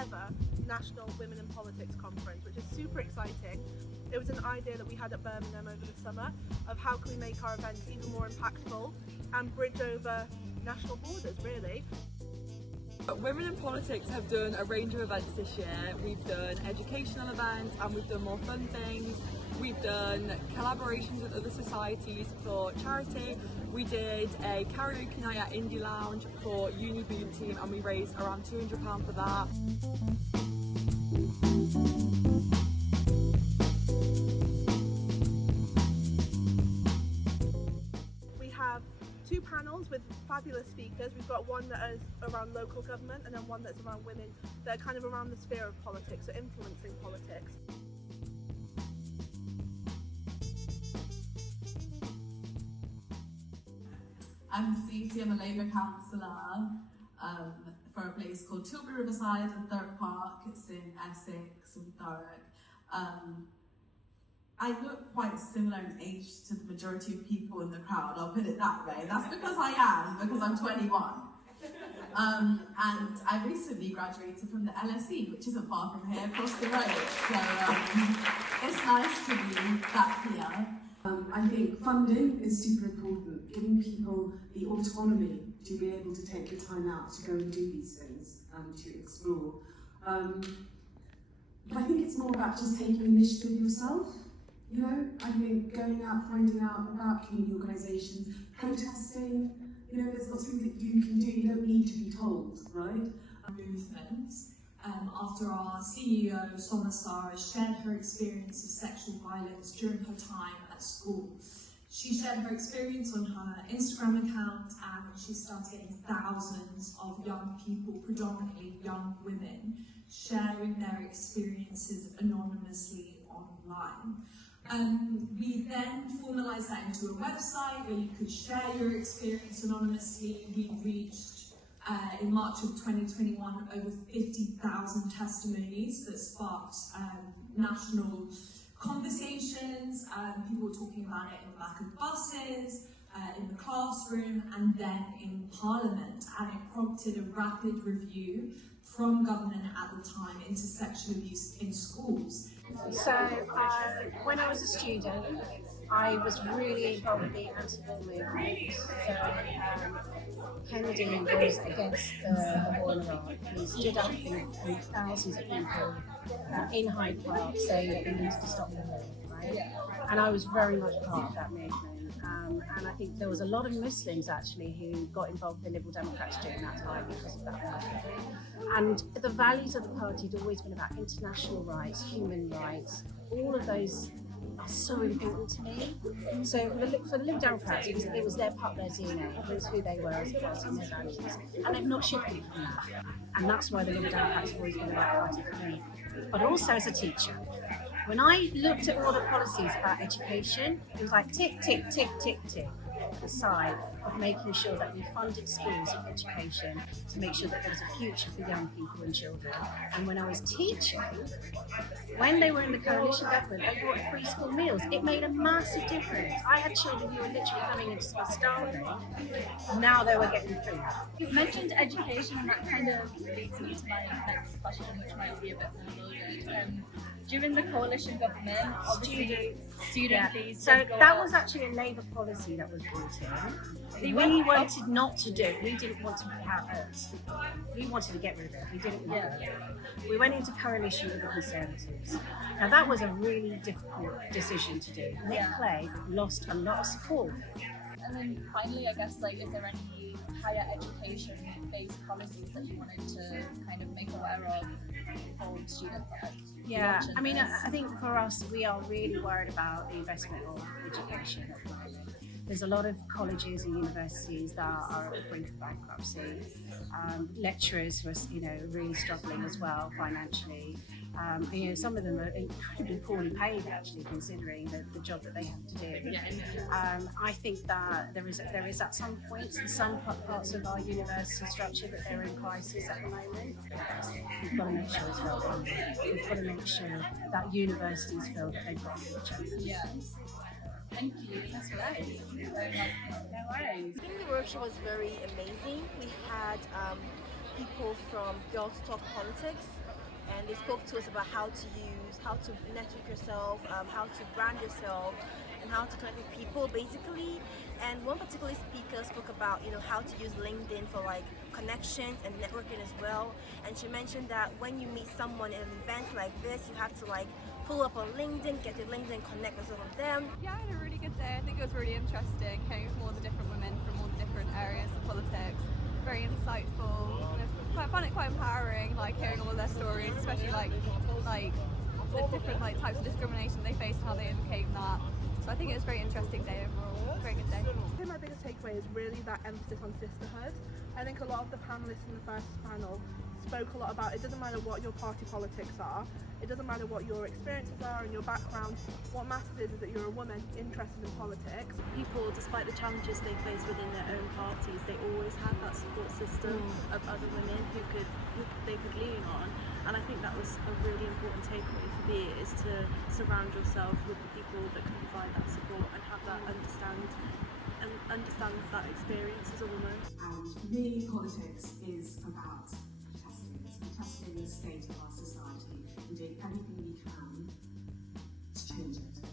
ever National Women in Politics Conference, which is super exciting. It was an idea that we had at Birmingham over the summer of how can we make our events even more impactful and bridge over national borders, really. Women in Politics have done a range of events this year. We've done educational events and we've done more fun things. We've done collaborations with other societies for charity. We did a karaoke night at Indie Lounge for Uni Boom Team and we raised around £200 for that. We have two panels with fabulous speakers. We've got one that is around local government and then one that's around women that are kind of around the sphere of politics, so influencing politics. I'm Stacey, I'm a Labour councillor for a place called Tilbury Riverside and Thurrock Park. It's in Essex and Thurrock. I look quite similar in age to the majority of people in the crowd, I'll put it that way. That's because I am, because I'm 21. And I recently graduated from the LSE, which isn't far from here, across the road. So it's nice to be back here. I think funding is super important, giving people the autonomy to be able to take the time out to go and do these things and to explore. But I think it's more about just taking initiative yourself. You know, I think going out, finding out about community organisations, protesting, you know, there's lots of things that you can do, you don't need to be told, right? Movement. After our CEO, Soma Sarah, shared her experience of sexual violence during her time at school. She shared her experience on her Instagram account and she started getting thousands of young people, predominantly young women, sharing their experiences anonymously online. We then formalised that into a website where you could share your experience anonymously. We reached in March of 2021 over 50,000 testimonies that sparked national conversations. People were talking about it in the back of buses, in the classroom, and then in Parliament, and it prompted a rapid review from government at the time into sexual abuse in schools. So when I was a student, I was really involved with the anti-war movement. So Kennedy was against the war in Iraq. He stood up in thousands of people in Hyde Park saying that we needed to stop the war, right? And I was very much part of that movement. And I think there was a lot of Muslims actually who got involved with the Liberal Democrats during that time because of that movement. And the values of the party had always been about international rights, human rights, all of those are so important to me. So for the Liberal Democrats, it was their part of their DNA, it was who they were as a party and their values. And they've not shifted from that. And that's why the Liberal Democrats have always been the right party for me. But also as a teacher. When I looked at all the policies about education, it was like tick, tick, tick, tick, tick, the side of making sure that we funded schools and education to make sure that there was a future for young people and children. And when I was teaching, when they were in the coalition government, they brought free school meals. It made a massive difference. I had children who were literally coming into school starving, and now they were getting food. You've mentioned education, and that kind of leads me to my next question, which might be a bit more loaded. During the coalition government, obviously student fees. So that was actually a Labour policy that was brought in. We wanted not to do. We didn't want to have it. We wanted to get rid of it. We didn't want it. We went into coalition with the Conservatives. Now that was a really difficult decision to do. Nick Clegg lost a lot of support. And then finally, I guess, like, is there any higher education-based policies that you wanted to kind of make aware of for students? Yeah, I mean, I think for us, we are really worried about the investment of education at the moment. There's a lot of colleges and universities that are at the brink of bankruptcy. Lecturers who are, really struggling as well financially. Some of them are incredibly poorly paid, actually, considering the job that they have to do. I think that there is at some points in some parts of our university structure that they're in crisis at the moment. We've got to make sure it's well done. We've got to make sure that universities feel that they've got a future. Yes. Thank you. That's right. No worries. I think the workshop was very amazing. We had people from Girls Talk Politics, and they spoke to us about how to network yourself, how to brand yourself, and how to connect with people basically. And one particular speaker spoke about how to use LinkedIn for like connections and networking as well. And she mentioned that when you meet someone in an event like this, you have to like follow up on LinkedIn, get your LinkedIn, connect with them. Yeah, I had a really good day. I think it was really interesting hearing from all the different women from all the different areas of politics. Very insightful. I found it quite empowering, like hearing all of their stories, especially like the different types of discrimination they face and how they overcame that. So I think it was a very interesting day overall. Very good day. I think my biggest takeaway is really that emphasis on sisterhood. I think a lot of the panelists in the first panel spoke a lot about it doesn't matter what your party politics are, it doesn't matter what your experiences are and your background, what matters is that you're a woman interested in politics. People, despite the challenges they face within their own parties, they always have that support system of other women who they could lean on, and I think that was a really important takeaway for me, is to surround yourself with the people that can provide that support and have that understand that experience as a woman. And for me, politics is about protesting the state of our society and doing everything we can to change it.